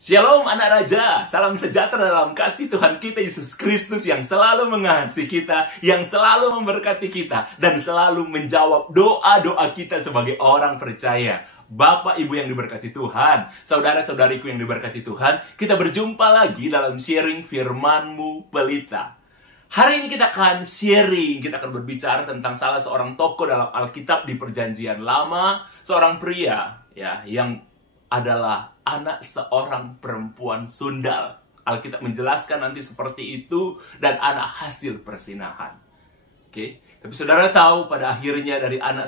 Shalom anak raja, salam sejahtera dalam kasih Tuhan kita Yesus Kristus yang selalu mengasihi kita, yang selalu memberkati kita, dan selalu menjawab doa-doa kita sebagai orang percaya. Bapak Ibu yang diberkati Tuhan, saudara-saudariku yang diberkati Tuhan, kita berjumpa lagi dalam sharing firman-Mu Pelita. Hari ini kita akan sharing, kita akan berbicara tentang salah seorang tokoh dalam Alkitab di Perjanjian Lama, seorang pria ya yang adalah anak seorang perempuan sundal. Alkitab menjelaskan nanti seperti itu, dan anak hasil persinahan. Oke, tapi saudara tahu pada akhirnya dari anak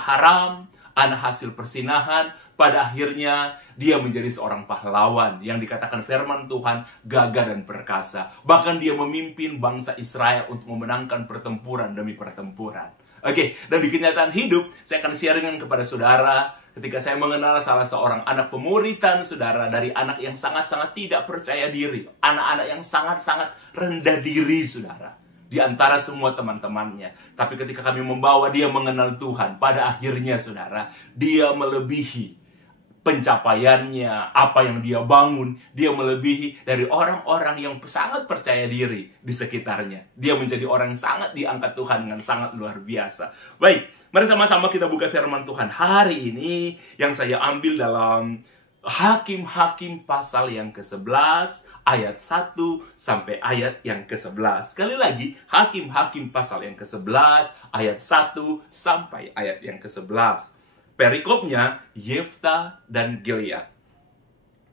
haram, anak hasil persinahan, pada akhirnya dia menjadi seorang pahlawan yang dikatakan firman Tuhan gagah dan perkasa. Bahkan dia memimpin bangsa Israel untuk memenangkan pertempuran demi pertempuran. Oke, dan di kenyataan hidup, saya akan sharingkan kepada saudara ketika saya mengenal salah seorang anak pemuritan saudara dari anak yang sangat-sangat tidak percaya diri. Anak-anak yang sangat-sangat rendah diri saudara. Di antara semua teman-temannya. Tapi ketika kami membawa dia mengenal Tuhan, pada akhirnya saudara, dia melebihi pencapaiannya, apa yang dia bangun, dia melebihi dari orang-orang yang sangat percaya diri di sekitarnya. Dia menjadi orang yang sangat diangkat Tuhan dengan sangat luar biasa. Baik, mari sama-sama kita buka firman Tuhan hari ini yang saya ambil dalam Hakim-Hakim pasal yang ke-11 ayat 1 sampai ayat yang ke-11. Sekali lagi, Hakim-Hakim pasal yang ke-11 ayat 1 sampai ayat yang ke-11. Perikopnya Yefta dan Gilead.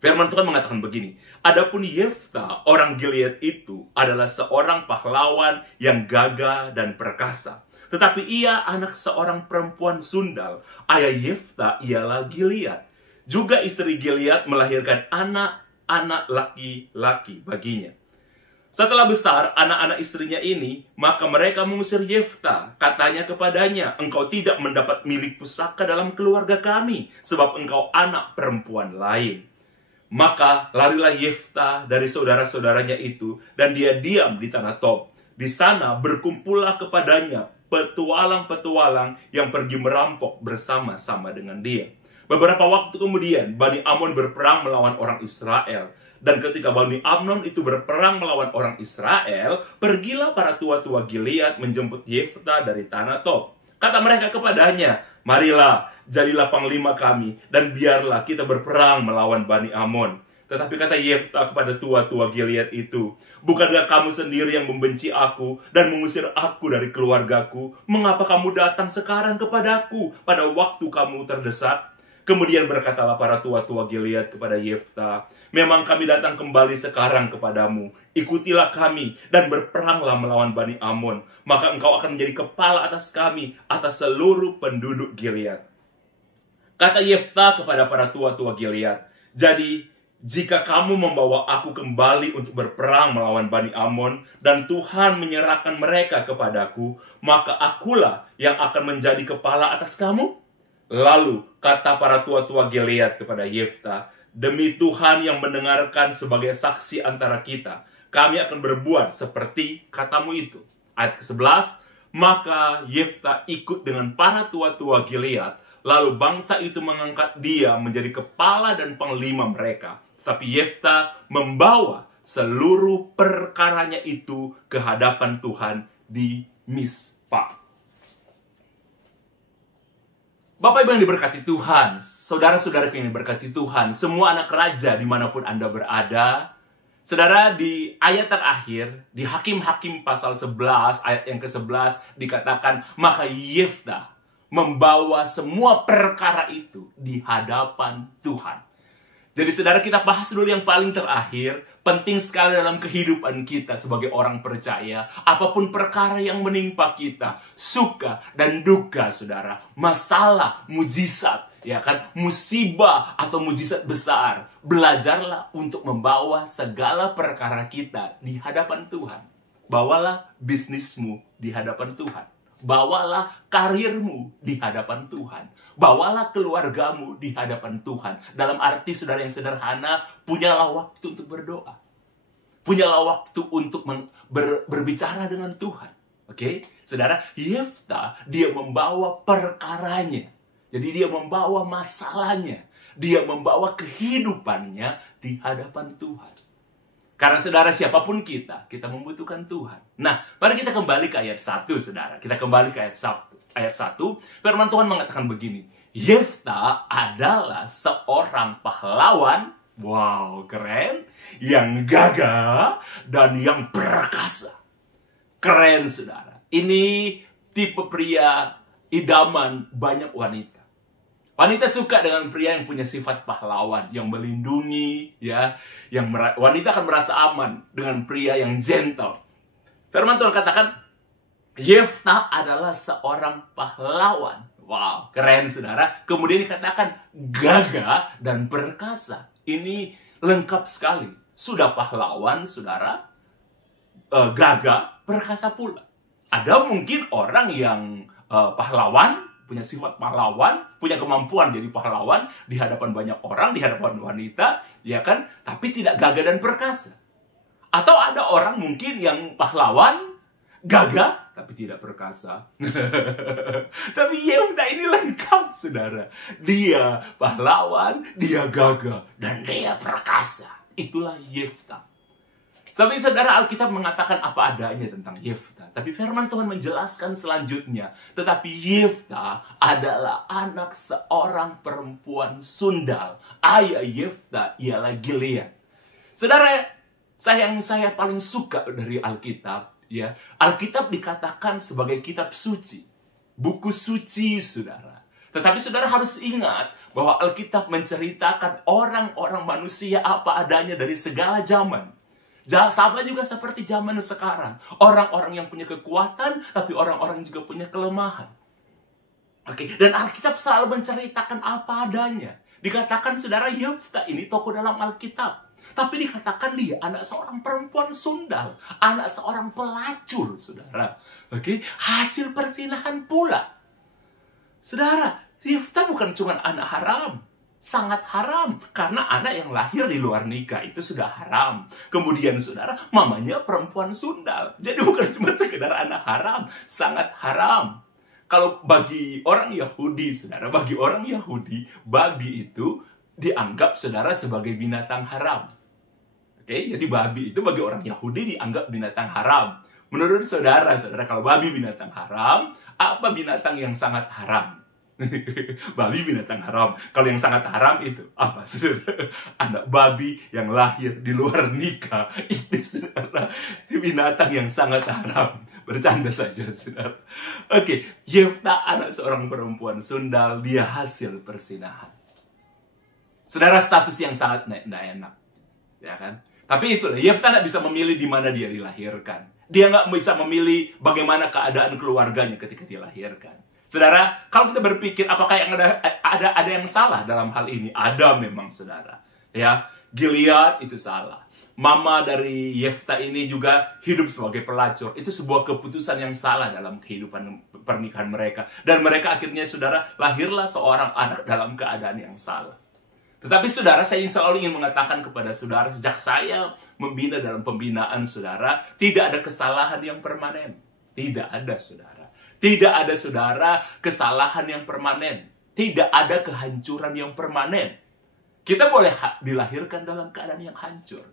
Firman Tuhan mengatakan begini, adapun Yefta orang Gilead itu adalah seorang pahlawan yang gagah dan perkasa. Tetapi ia anak seorang perempuan sundal. Ayah Yefta ialah Gilead. Juga istri Gilead melahirkan anak-anak laki-laki baginya. Setelah besar anak-anak istrinya ini, maka mereka mengusir Yefta. Katanya kepadanya, engkau tidak mendapat milik pusaka dalam keluarga kami, sebab engkau anak perempuan lain. Maka larilah Yefta dari saudara-saudaranya itu, dan dia diam di tanah Tob. Di sana berkumpullah kepadanya petualang-petualang yang pergi merampok bersama-sama dengan dia. Beberapa waktu kemudian, Bani Amon berperang melawan orang Israel. Dan ketika Bani Amnon itu berperang melawan orang Israel, pergilah para tua-tua Gilead menjemput Yefta dari tanah Tob. Kata mereka kepadanya, marilah, jadilah panglima kami, dan biarlah kita berperang melawan Bani Amon. Tetapi kata Yefta kepada tua-tua Gilead itu, bukankah kamu sendiri yang membenci aku dan mengusir aku dari keluargaku? Mengapa kamu datang sekarang kepadaku pada waktu kamu terdesak? Kemudian berkatalah para tua-tua Gilead kepada Yefta, memang kami datang kembali sekarang kepadamu. Ikutilah kami dan berperanglah melawan Bani Amon. Maka engkau akan menjadi kepala atas kami, atas seluruh penduduk Gilead. Kata Yefta kepada para tua-tua Gilead, jadi jika kamu membawa aku kembali untuk berperang melawan Bani Amon, dan Tuhan menyerahkan mereka kepadaku, maka akulah yang akan menjadi kepala atas kamu? Lalu kata para tua-tua Gilead kepada Yefta, demi Tuhan yang mendengarkan sebagai saksi antara kita, kami akan berbuat seperti katamu itu. Ayat ke-11, maka Yefta ikut dengan para tua-tua Gilead, lalu bangsa itu mengangkat dia menjadi kepala dan panglima mereka. Tapi Yefta membawa seluruh perkaranya itu ke hadapan Tuhan di Mispa. Bapak Ibu yang diberkati Tuhan, saudara-saudara yang diberkati Tuhan, semua anak raja dimanapun Anda berada, saudara, di ayat terakhir, di Hakim-Hakim pasal 11, ayat yang ke-11, dikatakan, maka Yefta membawa semua perkara itu di hadapan Tuhan. Jadi saudara, kita bahas dulu yang paling terakhir, penting sekali dalam kehidupan kita sebagai orang percaya. Apapun perkara yang menimpa kita, suka dan duka saudara, masalah, mujizat, ya kan, musibah atau mujizat besar. Belajarlah untuk membawa segala perkara kita di hadapan Tuhan. Bawalah bisnismu di hadapan Tuhan. Bawalah karirmu di hadapan Tuhan. Bawalah keluargamu di hadapan Tuhan. Dalam arti saudara yang sederhana, punyalah waktu untuk berdoa. Punyalah waktu untuk berbicara dengan Tuhan. Oke? Saudara, Yefta, dia membawa perkaranya. Jadi dia membawa masalahnya. dia membawa kehidupannya di hadapan Tuhan. Karena saudara, siapapun kita membutuhkan Tuhan. Nah, mari kita kembali ke ayat 1, saudara. Kita kembali ke ayat 1. Ayat 1, firman Tuhan mengatakan begini. Yefta adalah seorang pahlawan, wow, keren, yang gagah dan yang perkasa. Keren, saudara. Ini tipe pria idaman banyak wanita. Wanita suka dengan pria yang punya sifat pahlawan, yang melindungi, ya, wanita akan merasa aman dengan pria yang gentle. Firman Tuhan katakan, Yefta adalah seorang pahlawan. Wow, keren, saudara. Kemudian dikatakan gagah dan perkasa. Ini lengkap sekali. Sudah pahlawan, saudara, gagah, perkasa pula. Ada mungkin orang yang pahlawan, punya sifat pahlawan, punya kemampuan jadi pahlawan di hadapan banyak orang, di hadapan wanita, ya kan? Tapi tidak gagah dan perkasa. Atau ada orang mungkin yang pahlawan, gagah, tapi tidak perkasa. Tapi Yefta ini lengkap, saudara. Dia pahlawan, dia gagah, dan dia perkasa. Itulah Yefta. Tapi saudara, Alkitab mengatakan apa adanya tentang Yefta. Tapi firman Tuhan menjelaskan selanjutnya. Tetapi Yefta adalah anak seorang perempuan sundal. Ayah Yefta ialah Gilead. Saudara, yang saya paling suka dari Alkitab, ya, Alkitab dikatakan sebagai kitab suci. Buku suci, saudara. Tetapi saudara harus ingat bahwa Alkitab menceritakan orang-orang manusia apa adanya dari segala zaman. Sama juga seperti zaman sekarang. Orang-orang yang punya kekuatan, tapi orang-orang juga punya kelemahan. Oke, dan Alkitab selalu menceritakan apa adanya. Dikatakan, saudara, Yefta ini tokoh dalam Alkitab. Tapi dikatakan dia anak seorang perempuan sundal. Anak seorang pelacur, saudara. Oke, hasil persinahan pula. Saudara, Yefta bukan cuma anak haram. Sangat haram, karena anak yang lahir di luar nikah itu sudah haram. Kemudian saudara, mamanya perempuan sundal. Jadi bukan cuma sekedar anak haram, sangat haram. Kalau bagi orang Yahudi, saudara, bagi orang Yahudi, babi itu dianggap, saudara, sebagai binatang haram. Oke, jadi babi itu bagi orang Yahudi dianggap binatang haram. Menurut saudara, kalau babi binatang haram, apa binatang yang sangat haram? Babi binatang haram. Kalau yang sangat haram itu apa, saudara? Anak babi yang lahir di luar nikah. Itu, saudara, binatang yang sangat haram. Bercanda saja, saudara. Oke, Yefta anak seorang perempuan sundal. Dia hasil persinahan. Saudara, status yang sangat tidak enak, ya kan? Tapi itulah, Yefta tidak bisa memilih di mana dia dilahirkan. Dia nggak bisa memilih bagaimana keadaan keluarganya ketika dilahirkan. Saudara, kalau kita berpikir apakah yang ada yang salah dalam hal ini? Ada memang, saudara. Ya, Gilead itu salah. Mama dari Yefta ini juga hidup sebagai pelacur. Itu sebuah keputusan yang salah dalam kehidupan pernikahan mereka. Dan mereka akhirnya, saudara, lahirlah seorang anak dalam keadaan yang salah. Tetapi saudara, saya selalu ingin mengatakan kepada saudara, sejak saya membina dalam pembinaan, saudara, tidak ada kesalahan yang permanen. Tidak ada, saudara. Tidak ada, saudara, kesalahan yang permanen. Tidak ada kehancuran yang permanen. Kita boleh dilahirkan dalam keadaan yang hancur.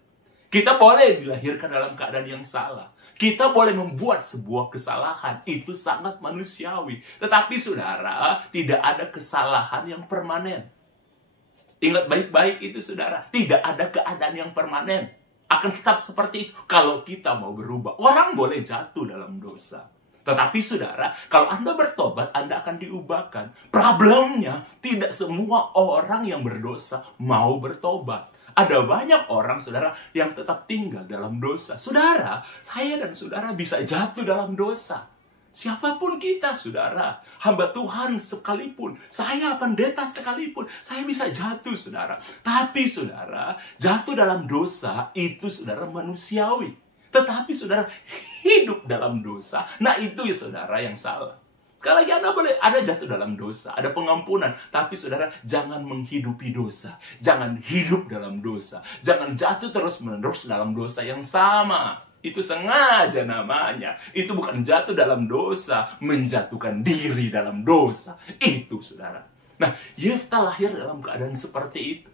Kita boleh dilahirkan dalam keadaan yang salah. Kita boleh membuat sebuah kesalahan. Itu sangat manusiawi. Tetapi, saudara, tidak ada kesalahan yang permanen. Ingat baik-baik itu, saudara. Tidak ada keadaan yang permanen. Akan tetap seperti itu kalau kita mau berubah. Orang boleh jatuh dalam dosa. Tetapi saudara, kalau Anda bertobat, Anda akan diubahkan. Problemnya, tidak semua orang yang berdosa mau bertobat. Ada banyak orang, saudara, yang tetap tinggal dalam dosa. Saudara, saya dan saudara bisa jatuh dalam dosa. Siapapun kita, saudara, hamba Tuhan sekalipun, saya pendeta sekalipun, saya bisa jatuh, saudara. Tapi, saudara, jatuh dalam dosa itu, saudara, manusiawi. Tetapi, saudara, hidup dalam dosa, nah itu ya, saudara, yang salah. Sekali lagi, Anda boleh ada jatuh dalam dosa, ada pengampunan. Tapi, saudara, jangan menghidupi dosa. Jangan hidup dalam dosa. Jangan jatuh terus-menerus dalam dosa yang sama. Itu sengaja namanya. Itu bukan jatuh dalam dosa, menjatuhkan diri dalam dosa. Itu, saudara. Nah, Yefta lahir dalam keadaan seperti itu.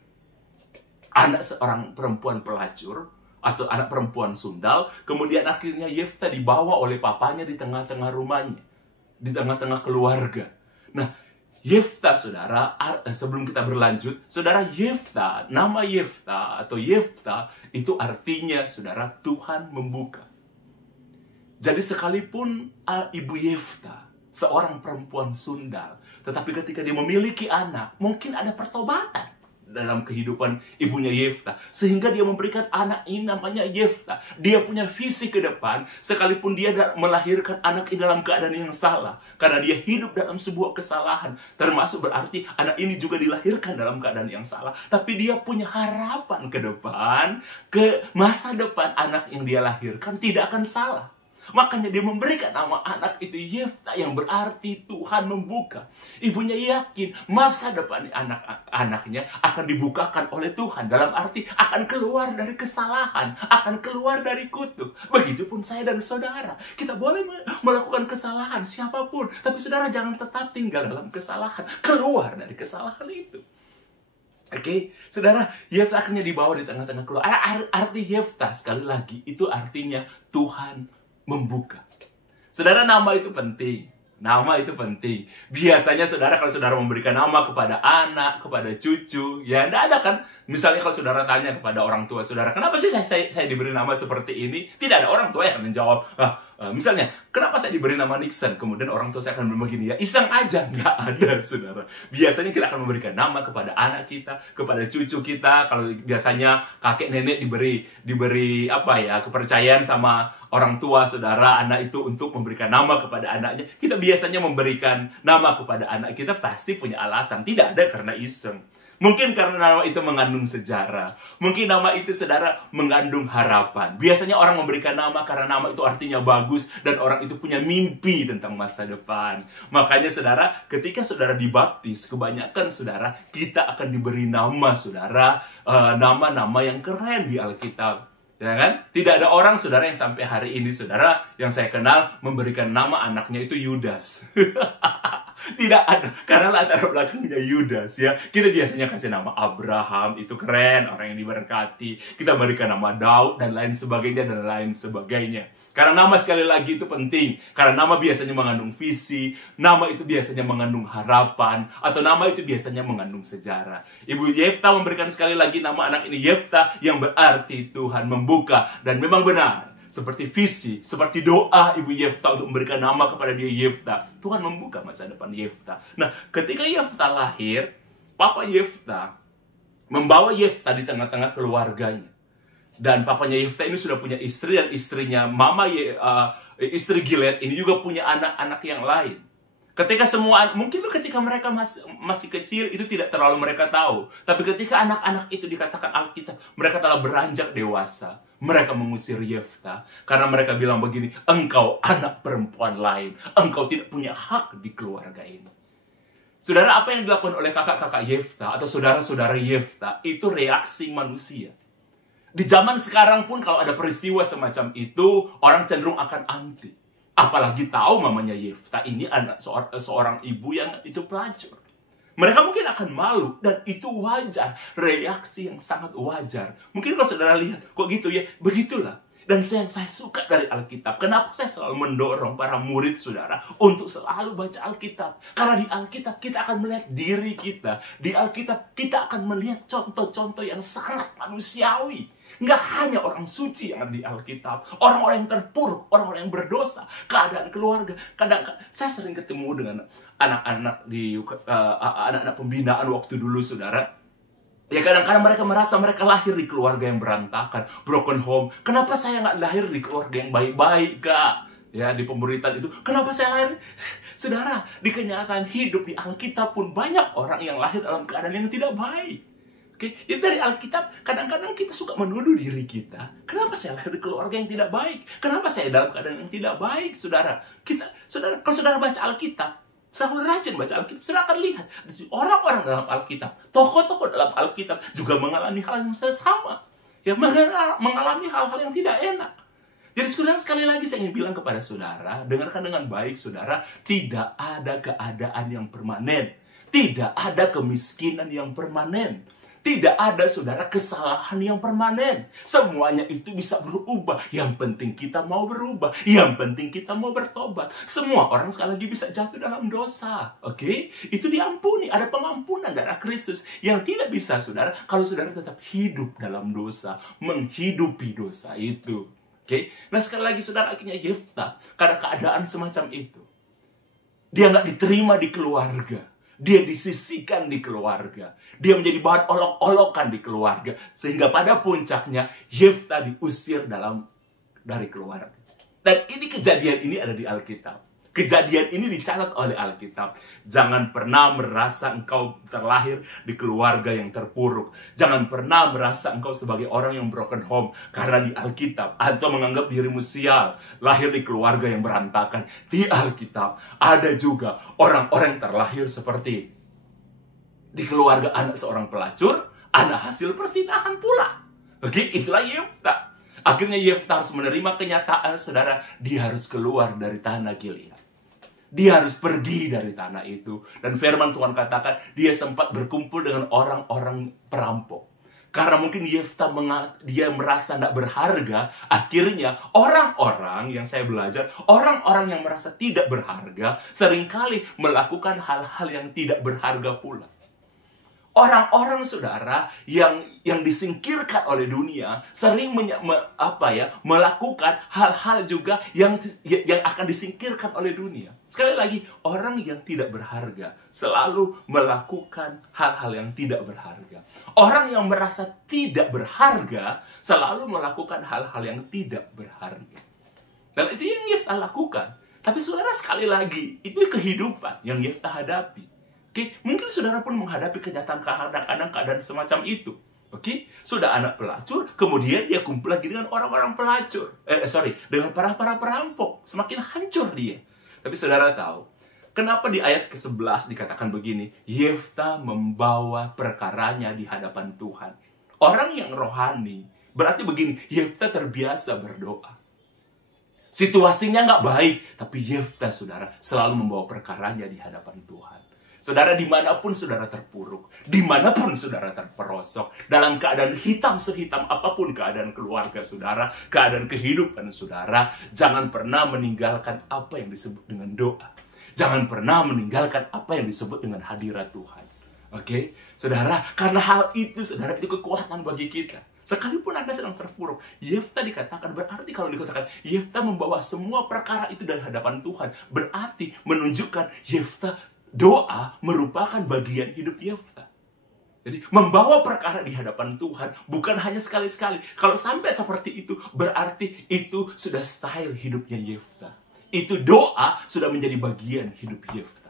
Anak seorang perempuan pelacur, atau anak perempuan sundal, kemudian akhirnya Yefta dibawa oleh papanya di tengah-tengah rumahnya, di tengah-tengah keluarga. Nah, Yefta, saudara, sebelum kita berlanjut, saudara, Yefta, nama Yefta atau Yefta itu artinya, saudara, Tuhan membuka. Jadi sekalipun ibu Yefta, seorang perempuan sundal, tetapi ketika dia memiliki anak, mungkin ada pertobatan dalam kehidupan ibunya Yefta, sehingga dia memberikan anak ini namanya Yefta. Dia punya visi ke depan, sekalipun dia melahirkan anak ini dalam keadaan yang salah, karena dia hidup dalam sebuah kesalahan, termasuk berarti anak ini juga dilahirkan dalam keadaan yang salah, tapi dia punya harapan ke depan, ke masa depan anak yang dia lahirkan tidak akan salah. Makanya dia memberikan nama anak itu Yefta, yang berarti Tuhan membuka. Ibunya yakin masa depan anak-anaknya akan dibukakan oleh Tuhan. Dalam arti akan keluar dari kesalahan, akan keluar dari kutuk. Begitupun saya dan saudara. Kita boleh melakukan kesalahan siapapun, tapi saudara jangan tetap tinggal dalam kesalahan. Keluar dari kesalahan itu. Oke, saudara, Yefta akhirnya dibawa di tengah-tengah keluar. Arti Yefta sekali lagi itu artinya Tuhan membuka. Saudara, nama itu penting. Nama itu penting. Biasanya saudara, kalau saudara memberikan nama kepada anak, kepada cucu, ya tidak ada kan? Misalnya kalau saudara tanya kepada orang tua saudara, kenapa sih saya diberi nama seperti ini? Tidak ada orang tua yang akan menjawab. Misalnya, kenapa saya diberi nama Nixon? Kemudian orang tua saya akan bilang begini, ya iseng aja. Nggak ada, saudara. Biasanya kita akan memberikan nama kepada anak kita, kepada cucu kita. Kalau biasanya kakek nenek diberi apa ya, kepercayaan sama orang tua saudara, anak itu untuk memberikan nama kepada anaknya. Kita biasanya memberikan nama kepada anak kita pasti punya alasan. Tidak ada karena iseng. Mungkin karena nama itu mengandung sejarah. Mungkin nama itu, saudara, mengandung harapan. Biasanya orang memberikan nama karena nama itu artinya bagus, dan orang itu punya mimpi tentang masa depan. Makanya, saudara, ketika saudara dibaptis, kebanyakan saudara, kita akan diberi nama, saudara, nama-nama yang keren di Alkitab. Ya kan? Tidak ada orang, saudara, yang sampai hari ini, saudara, yang saya kenal memberikan nama anaknya itu Yudas. Tidak ada, karena latar belakangnya Yudas, ya. Kita biasanya kasih nama Abraham, itu keren, orang yang diberkati. Kita berikan nama Daud dan lain sebagainya dan lain sebagainya. Karena nama sekali lagi itu penting. Karena nama biasanya mengandung visi, nama itu biasanya mengandung harapan, atau nama itu biasanya mengandung sejarah. Ibu Yefta memberikan sekali lagi nama anak ini Yefta, yang berarti Tuhan membuka. Dan memang benar, seperti visi, seperti doa Ibu Yefta untuk memberikan nama kepada dia Yefta, Tuhan membuka masa depan Yefta. Nah, ketika Yefta lahir, Papa Yefta membawa Yefta di tengah-tengah keluarganya. Dan papanya Yefta ini sudah punya istri, dan istrinya istri Gilead ini juga punya anak-anak yang lain. Ketika mungkin ketika mereka masih kecil, itu tidak terlalu mereka tahu. Tapi ketika anak-anak itu dikatakan Alkitab, mereka telah beranjak dewasa. Mereka mengusir Yefta, karena mereka bilang begini, engkau anak perempuan lain, engkau tidak punya hak di keluarga ini. Saudara, apa yang dilakukan oleh kakak-kakak Yefta atau saudara-saudara Yefta, itu reaksi manusia. Di zaman sekarang pun kalau ada peristiwa semacam itu, orang cenderung akan anti. Apalagi tahu mamanya Yefta ini anak seorang ibu yang itu pelacur. Mereka mungkin akan malu, dan itu wajar, reaksi yang sangat wajar. Mungkin kalau saudara lihat, kok gitu ya, begitulah. Dan saya suka dari Alkitab. Kenapa saya selalu mendorong para murid saudara untuk selalu baca Alkitab? Karena di Alkitab kita akan melihat diri kita. Di Alkitab kita akan melihat contoh-contoh yang sangat manusiawi. Nggak hanya orang suci yang ada di Alkitab. Orang-orang yang terpuruk, orang-orang yang berdosa, keadaan keluarga. Kadang-kadang saya sering ketemu dengan anak-anak anak-anak pembinaan waktu dulu, saudara. Ya kadang-kadang mereka merasa mereka lahir di keluarga yang berantakan, broken home. Kenapa saya nggak lahir di keluarga yang baik-baik, Kak? Ya, di pemberitaan itu. Kenapa saya lahir? Saudara, di kenyataan hidup di Alkitab pun banyak orang yang lahir dalam keadaan yang tidak baik. Oke, jadi dari Alkitab kadang-kadang kita suka menuduh diri kita. Kenapa saya lahir di keluarga yang tidak baik? Kenapa saya dalam keadaan yang tidak baik, saudara? Kalau saudara baca Alkitab, selalu rajin baca Alkitab, saudara akan lihat orang-orang dalam Alkitab, tokoh-tokoh dalam Alkitab juga mengalami hal yang sama, ya, mengalami hal-hal yang tidak enak. Jadi saudara, sekali lagi saya ingin bilang kepada saudara, dengarkan dengan baik, saudara, tidak ada keadaan yang permanen. Tidak ada kemiskinan yang permanen. Tidak ada, saudara, kesalahan yang permanen. Semuanya itu bisa berubah. Yang penting kita mau berubah. Yang penting kita mau bertobat. Semua orang sekali lagi bisa jatuh dalam dosa. Oke? Itu diampuni. Ada pengampunan darah Kristus. Yang tidak bisa, saudara, kalau saudara tetap hidup dalam dosa. Menghidupi dosa itu. Oke? Nah, sekali lagi, saudara, akhirnya Yefta, karena keadaan semacam itu, dia nggak diterima di keluarga. Dia disisihkan di keluarga. Dia menjadi bahan olok-olokan di keluarga. Sehingga pada puncaknya, Yefta diusir dari keluarga. Dan kejadian ini ada di Alkitab. Kejadian ini dicatat oleh Alkitab. Jangan pernah merasa engkau terlahir di keluarga yang terpuruk. Jangan pernah merasa engkau sebagai orang yang broken home karena di Alkitab. Atau menganggap dirimu sial, lahir di keluarga yang berantakan. Di Alkitab ada juga orang-orang yang terlahir seperti di keluarga anak seorang pelacur, anak hasil persinahan pula. Oke, itulah Yefta. Akhirnya Yefta harus menerima kenyataan, saudara, dia harus keluar dari tanah Gilead. Dia harus pergi dari tanah itu. Dan firman Tuhan katakan, dia sempat berkumpul dengan orang-orang perampok. Karena mungkin Yefta dia merasa tidak berharga, akhirnya orang-orang yang saya belajar, orang-orang yang merasa tidak berharga, seringkali melakukan hal-hal yang tidak berharga pula. Orang-orang, saudara, yang disingkirkan oleh dunia sering melakukan hal-hal juga yang akan disingkirkan oleh dunia. Sekali lagi, orang yang tidak berharga selalu melakukan hal-hal yang tidak berharga. Orang yang merasa tidak berharga selalu melakukan hal-hal yang tidak berharga. Dan itu yang Yefta lakukan. Tapi saudara, sekali lagi, itu kehidupan yang Yefta hadapi. Oke, mungkin saudara pun menghadapi kenyataan kadang-kadang keadaan semacam itu. Oke, sudah anak pelacur, kemudian dia kumpul lagi dengan orang-orang pelacur. Dengan para perampok. Semakin hancur dia. Tapi saudara tahu, kenapa di ayat ke-11 dikatakan begini? Yefta membawa perkaranya di hadapan Tuhan. Orang yang rohani, berarti begini, Yefta terbiasa berdoa. Situasinya nggak baik, tapi Yefta, saudara, selalu membawa perkaranya di hadapan Tuhan. Saudara, dimanapun saudara terpuruk, dimanapun saudara terperosok, dalam keadaan hitam sehitam apapun keadaan keluarga saudara, keadaan kehidupan saudara, jangan pernah meninggalkan apa yang disebut dengan doa. Jangan pernah meninggalkan apa yang disebut dengan hadirat Tuhan. Oke? Saudara, karena hal itu, saudara, itu kekuatan bagi kita. Sekalipun Anda sedang terpuruk, Yefta dikatakan, berarti kalau dikatakan Yefta membawa semua perkara itu dari hadapan Tuhan, berarti menunjukkan Yefta, doa merupakan bagian hidup Yefta. Jadi, membawa perkara di hadapan Tuhan bukan hanya sekali-sekali. Kalau sampai seperti itu, berarti itu sudah style hidupnya Yefta. Itu doa sudah menjadi bagian hidup Yefta.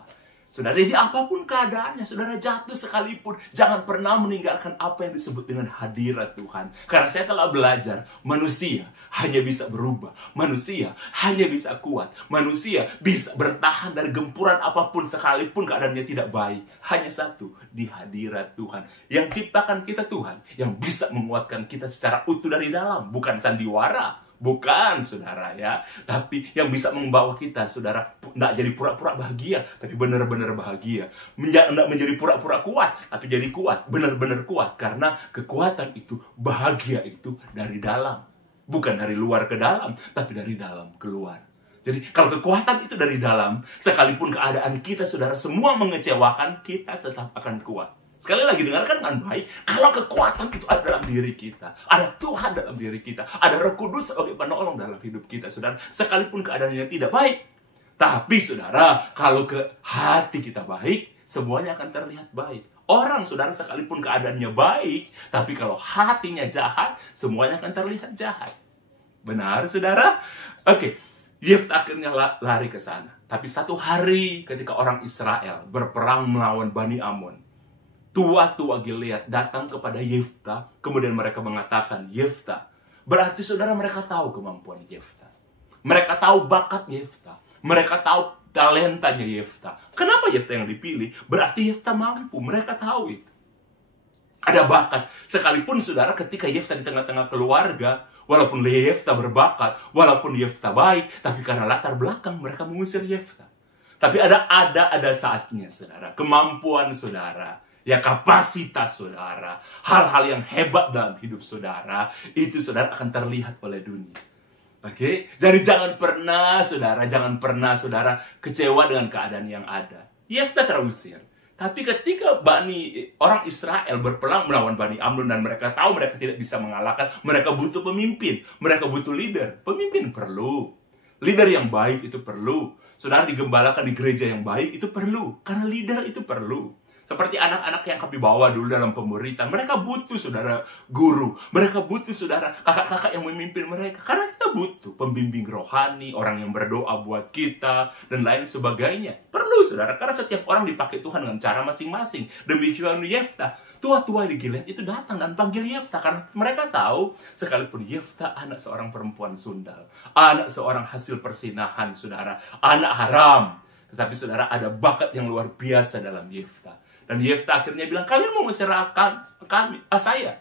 Saudara, jadi apapun keadaannya, saudara jatuh sekalipun, jangan pernah meninggalkan apa yang disebut dengan hadirat Tuhan. Karena saya telah belajar, manusia hanya bisa berubah. Manusia hanya bisa kuat. Manusia bisa bertahan dari gempuran apapun sekalipun keadaannya tidak baik. Hanya satu, di hadirat Tuhan. Yang ciptakan kita Tuhan, yang bisa menguatkan kita secara utuh dari dalam. Bukan sandiwara. Bukan, saudara, ya. Tapi yang bisa membawa kita, saudara, tidak jadi pura-pura bahagia, tapi benar-benar bahagia. Tidak menjadi pura-pura kuat, tapi jadi kuat, benar-benar kuat. Karena kekuatan itu, bahagia itu dari dalam. Bukan dari luar ke dalam, tapi dari dalam keluar. Jadi, kalau kekuatan itu dari dalam, sekalipun keadaan kita, saudara, semua mengecewakan, kita tetap akan kuat. Sekali lagi, dengarkan dengan baik. Kalau kekuatan itu ada dalam diri kita, ada Tuhan dalam diri kita, ada Roh Kudus sebagai penolong dalam hidup kita, saudara. Sekalipun keadaannya tidak baik. Tapi, saudara, kalau ke hati kita baik, semuanya akan terlihat baik. Orang, saudara, sekalipun keadaannya baik, tapi kalau hatinya jahat, semuanya akan terlihat jahat. Benar, saudara? Oke. Yefta akhirnya lari ke sana. Tapi satu hari ketika orang Israel berperang melawan Bani Amon, tua-tua Gilead datang kepada Yefta, kemudian mereka mengatakan, Yefta, berarti saudara mereka tahu kemampuan Yefta. Mereka tahu bakat Yefta. Mereka tahu talentanya Yefta. Kenapa Yefta yang dipilih? Berarti Yefta mampu, mereka tahu itu. Ada bakat. Sekalipun saudara ketika Yefta di tengah-tengah keluarga, walaupun Yefta berbakat, walaupun Yefta baik, tapi karena latar belakang mereka mengusir Yefta. Tapi ada saatnya, saudara. Kemampuan saudara, ya kapasitas saudara, hal-hal yang hebat dalam hidup saudara, itu saudara akan terlihat oleh dunia. Oke? Jadi jangan pernah saudara kecewa dengan keadaan yang ada. Yefta terusir. Tapi ketika orang Israel berperang melawan Bani Amnon dan mereka tahu mereka tidak bisa mengalahkan, mereka butuh pemimpin, mereka butuh leader. Pemimpin perlu. Leader yang baik itu perlu. Saudara digembalakan di gereja yang baik itu perlu. Karena leader itu perlu. Seperti anak-anak yang kami bawa dulu dalam pemuritan. Mereka butuh saudara guru. Mereka butuh saudara kakak-kakak yang memimpin mereka. Karena kita butuh pembimbing rohani, orang yang berdoa buat kita, dan lain sebagainya. Perlu saudara, karena setiap orang dipakai Tuhan dengan cara masing-masing. Demikian Yefta. Tua-tua di Gilead itu datang dan panggil Yefta. Karena mereka tahu, sekalipun Yefta anak seorang perempuan sundal. Anak seorang hasil persinahan saudara. Anak haram. Tetapi saudara ada bakat yang luar biasa dalam Yefta. Dan Yefta akhirnya bilang, kalian mau menserahkan saya?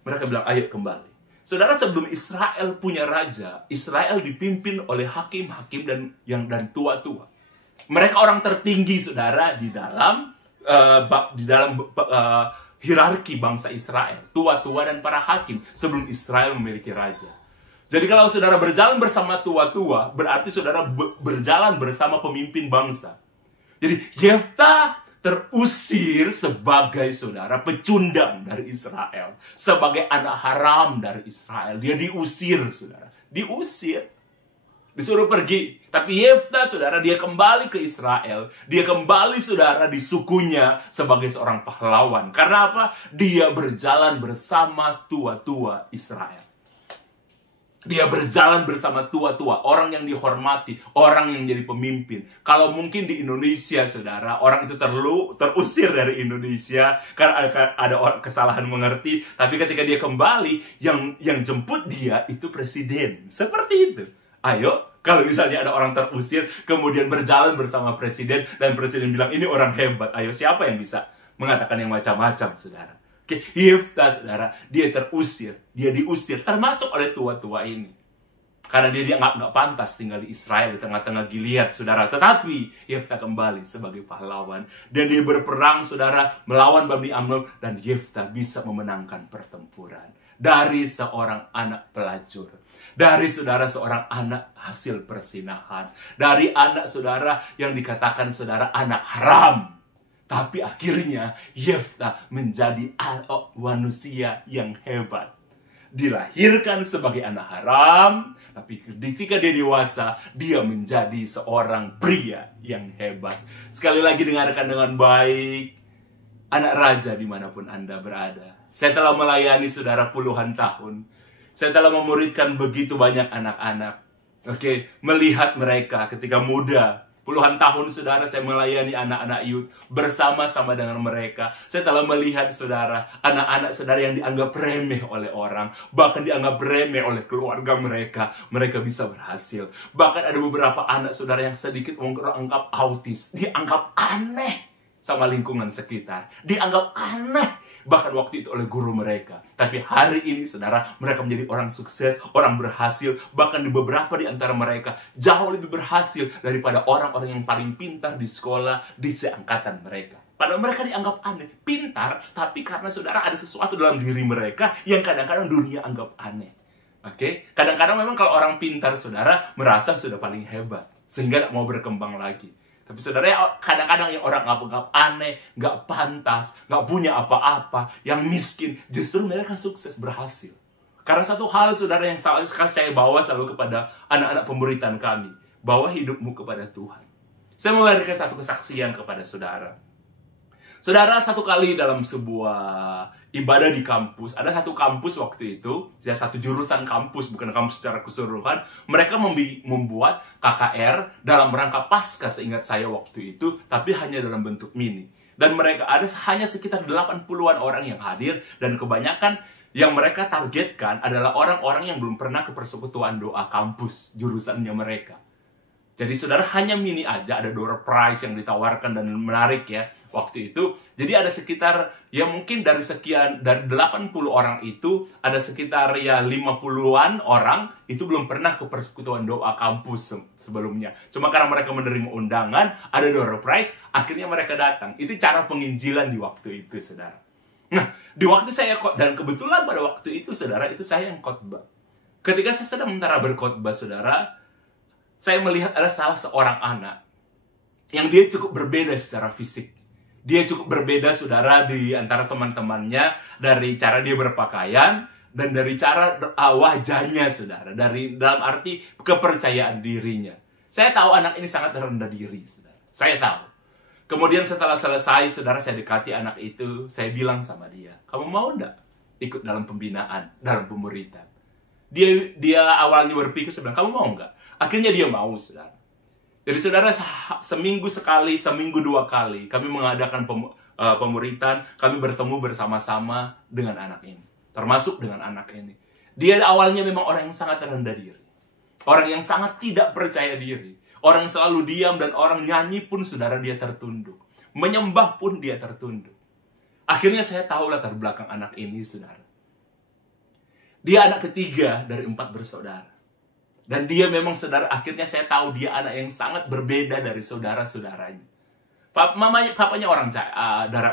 Mereka bilang, ayo kembali. Saudara, sebelum Israel punya raja, Israel dipimpin oleh hakim-hakim dan tua-tua. Mereka orang tertinggi, saudara, di dalam hierarki bangsa Israel. Tua-tua dan para hakim sebelum Israel memiliki raja. Jadi kalau saudara berjalan bersama tua-tua, berarti saudara berjalan bersama pemimpin bangsa. Jadi Yefta terusir sebagai saudara pecundang dari Israel, sebagai anak haram dari Israel. Dia diusir, saudara, diusir, disuruh pergi. Tapi Yefta, saudara, dia kembali ke Israel. Dia kembali, saudara, di sukunya sebagai seorang pahlawan. Karena apa? Dia berjalan bersama tua-tua Israel. Dia berjalan bersama tua-tua, orang yang dihormati, orang yang jadi pemimpin. Kalau mungkin di Indonesia, saudara, orang itu terusir dari Indonesia karena ada kesalahan mengerti. Tapi ketika dia kembali, yang jemput dia itu presiden. Seperti itu. Ayo, kalau misalnya ada orang terusir, kemudian berjalan bersama presiden, dan presiden bilang, ini orang hebat. Ayo, siapa yang bisa mengatakan yang macam-macam, saudara? Oke, Yefta, saudara, dia diusir, termasuk oleh tua-tua ini. Karena dia nggak pantas tinggal di Israel, di tengah-tengah Gilead, saudara. Tetapi Yefta kembali sebagai pahlawan. Dan dia berperang, saudara, melawan Bani Amnon. Dan Yefta bisa memenangkan pertempuran. Dari seorang anak pelacur. Dari saudara seorang anak hasil persinahan. Dari anak saudara yang dikatakan saudara anak haram. Tapi akhirnya Yefta menjadi manusia yang hebat. Dilahirkan sebagai anak haram, tapi ketika dia dewasa, dia menjadi seorang pria yang hebat. Sekali lagi dengarkan dengan baik, anak raja dimanapun Anda berada. Saya telah melayani saudara puluhan tahun. Saya telah memuridkan begitu banyak anak-anak. Oke, melihat mereka ketika muda. Puluhan tahun, saudara, saya melayani anak-anak youth bersama-sama dengan mereka. Saya telah melihat, saudara, anak-anak saudara yang dianggap remeh oleh orang. Bahkan dianggap remeh oleh keluarga mereka. Mereka bisa berhasil. Bahkan ada beberapa anak saudara yang sedikit menganggap autis. Dianggap aneh sama lingkungan sekitar. Dianggap aneh. Bahkan waktu itu oleh guru mereka. Tapi hari ini, saudara, mereka menjadi orang sukses, orang berhasil. Bahkan di beberapa di antara mereka jauh lebih berhasil daripada orang-orang yang paling pintar di sekolah, di seangkatan mereka. Padahal mereka dianggap aneh. Pintar, tapi karena saudara ada sesuatu dalam diri mereka yang kadang-kadang dunia anggap aneh. Oke? Kadang-kadang memang kalau orang pintar, saudara, merasa sudah paling hebat. Sehingga tidak mau berkembang lagi. Tapi saudara, kadang-kadang yang orang nganggap aneh, nggak pantas, nggak punya apa-apa, yang miskin, justru mereka sukses, berhasil. Karena satu hal, saudara, yang selalu saya bawa selalu kepada anak-anak pemberitaan kami, bawa hidupmu kepada Tuhan. Saya memberikan satu kesaksian kepada saudara. Saudara, satu kali dalam sebuah ibadah di kampus, ada satu kampus waktu itu, satu jurusan kampus, bukan kampus secara keseluruhan, mereka membuat KKR dalam rangka Paskah, seingat saya waktu itu, tapi hanya dalam bentuk mini. Dan mereka ada hanya sekitar 80-an orang yang hadir, dan kebanyakan yang mereka targetkan adalah orang-orang yang belum pernah ke persekutuan doa kampus, jurusannya mereka. Jadi saudara, hanya mini aja, ada door prize yang ditawarkan dan menarik ya waktu itu. Jadi ada sekitar, ya mungkin dari 80 orang itu, ada sekitar ya 50-an orang itu belum pernah ke persekutuan doa kampus sebelumnya. Cuma karena mereka menerima undangan, ada door prize, akhirnya mereka datang. Itu cara penginjilan di waktu itu, saudara. Nah, di waktu saya, dan kebetulan pada waktu itu, saudara, itu saya yang khotbah. Ketika saya sedang mentara berkhotbah, saudara, saya melihat ada salah seorang anak yang dia cukup berbeda secara fisik. Dia cukup berbeda, saudara, di antara teman-temannya, dari cara dia berpakaian dan dari cara wajahnya, saudara. Dalam arti kepercayaan dirinya. Saya tahu anak ini sangat rendah diri, saudara. Saya tahu. Kemudian setelah selesai, saudara, saya dekati anak itu. Saya bilang sama dia, kamu mau enggak ikut dalam pembinaan, dalam pemuritan? Dia awalnya berpikir, saya bilang, kamu mau enggak? Akhirnya dia mau, saudara. Jadi saudara, seminggu sekali, seminggu 2 kali, kami mengadakan pemuritan, kami bertemu bersama-sama dengan anak ini. Termasuk dengan anak ini. Dia awalnya memang orang yang sangat rendah diri. Orang yang sangat tidak percaya diri. Orang yang selalu diam, dan orang nyanyi pun, saudara, dia tertunduk. Menyembah pun dia tertunduk. Akhirnya saya tahu latar belakang anak ini, saudara. Dia anak ketiga dari 4 bersaudara. Dan dia memang, saudara, akhirnya saya tahu dia anak yang sangat berbeda dari saudara-saudaranya. Papanya orang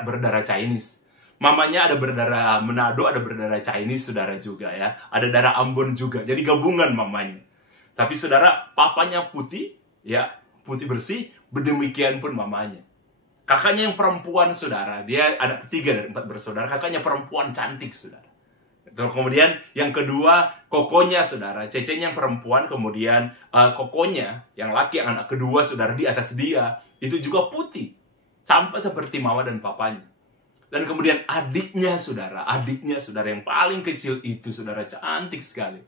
berdarah Chinese. Mamanya ada berdarah Manado, ada berdarah Chinese, saudara, juga ya. Ada darah Ambon juga. Jadi gabungan mamanya. Tapi saudara, papanya putih, ya, putih bersih, demikian pun mamanya. Kakaknya yang perempuan, saudara, dia anak ketiga dari 4 bersaudara, kakaknya perempuan cantik, saudara. Kemudian yang kedua, kokonya, saudara, cecenya yang perempuan, kemudian kokonya, yang laki, yang anak kedua, saudara, di atas dia, itu juga putih. Sampai seperti mama dan papanya. Dan kemudian adiknya, saudara, yang paling kecil itu, saudara, cantik sekali.